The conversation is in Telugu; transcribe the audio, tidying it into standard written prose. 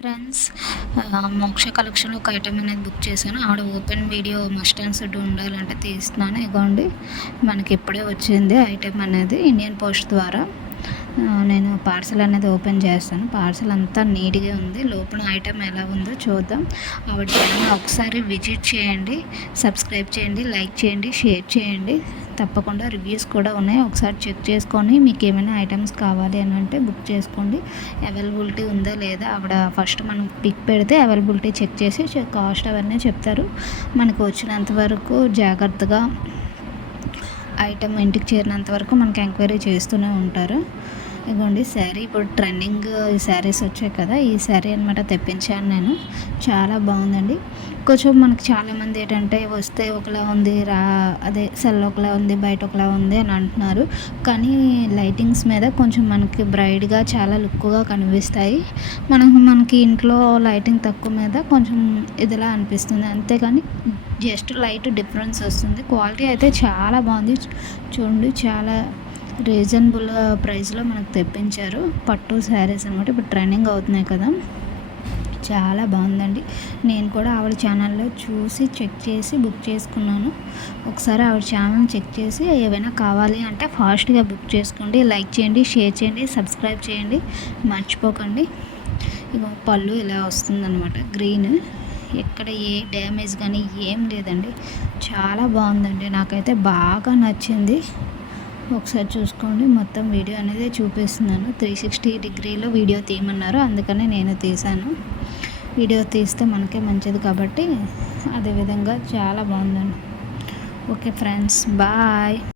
ఫ్రెండ్స్, మోక్ష కలెక్షన్లో ఒక ఐటమ్ అనేది బుక్ చేశాను. ఆవిడ open video must and should ఉండాలంటే తీస్తున్నాను. ఇగోండి, మనకి ఇప్పుడే వచ్చింది ఐటమ్ అనేది ఇండియన్ పోస్ట్ ద్వారా. నేను పార్సల్ అనేది ఓపెన్ చేస్తాను. పార్సల్ అంతా నీట్గా ఉంది. లోపల ఐటమ్ ఎలా ఉందో చూద్దాం. ఆవిడ ఛానల్ ఒకసారి విజిట్ చేయండి, సబ్స్క్రైబ్ చేయండి, లైక్ చేయండి, షేర్ చేయండి. తప్పకుండా రివ్యూస్ కూడా ఉన్నాయి, ఒకసారి చెక్ చేసుకొని మీకు ఏమైనా ఐటమ్స్ కావాలి అని అంటే బుక్ చేసుకోండి. అవైలబిలిటీ ఉందా లేదా ఆవిడ ఫస్ట్ మనం పిక్ పెడితే అవైలబిలిటీ చెక్ చేసి కాస్ట్ అవన్నీ చెప్తారు. మనకు వచ్చినంత వరకు జాగ్రత్తగా ఐటమ్ ఇంటికి చేరినంత వరకు మనకి ఎంక్వైరీ చేస్తూనే ఉంటారు. ఇదిగోండి శారీ, ఇప్పుడు ట్రెండింగ్ ఈ శారీస్ వచ్చాయి కదా, ఈ శారీ అనమాట తెప్పించాను నేను. చాలా బాగుందండి. కొంచెం మనకి చాలామంది ఏంటంటే వస్తే ఒకలా ఉంది, అదే సెల్ ఒకలా ఉంది, బయట ఒకలా ఉంది అని అంటున్నారు. కానీ లైటింగ్స్ మీద కొంచెం మనకి బ్రైట్గా చాలా లుక్గా కనిపిస్తాయి. మనకి ఇంట్లో లైటింగ్ తక్కువ మీద కొంచెం ఇదిలా అనిపిస్తుంది, అంతేగాని జస్ట్ లైట్ డిఫరెన్స్ వస్తుంది. క్వాలిటీ అయితే చాలా బాగుంది. చూడండి, చాలా రీజనబుల్ ప్రైస్లో మనకు తెప్పించారు. పట్టు శారీస్ అనమాట, ఇప్పుడు ట్రెండింగ్ అవుతున్నాయి కదా, చాలా బాగుందండి. నేను కూడా ఆవిడ ఛానల్లో చూసి చెక్ చేసి బుక్ చేసుకున్నాను. ఒకసారి ఆవిడ ఛానల్ చెక్ చేసి ఏవైనా కావాలి అంటే ఫాస్ట్గా బుక్ చేసుకోండి. లైక్ చేయండి, షేర్ చేయండి, సబ్స్క్రైబ్ చేయండి, మర్చిపోకండి. ఇక పళ్ళు ఇలా వస్తుందన్నమాట, గ్రీన్. ఎక్కడ ఏ డ్యామేజ్ కానీ ఏం లేదండి. చాలా బాగుందండి, నాకైతే బాగా నచ్చింది. ఒకసారి చూసుకోండి, మొత్తం వీడియో అనేది చూపిస్తున్నాను. 360 డిగ్రీలో వీడియో తీయమన్నారు, అందుకని నేను తీశాను. వీడియో తీస్తే మనకే మంచిది కాబట్టి అదేవిధంగా చాలా బాగుందండి. Okay friends, bye.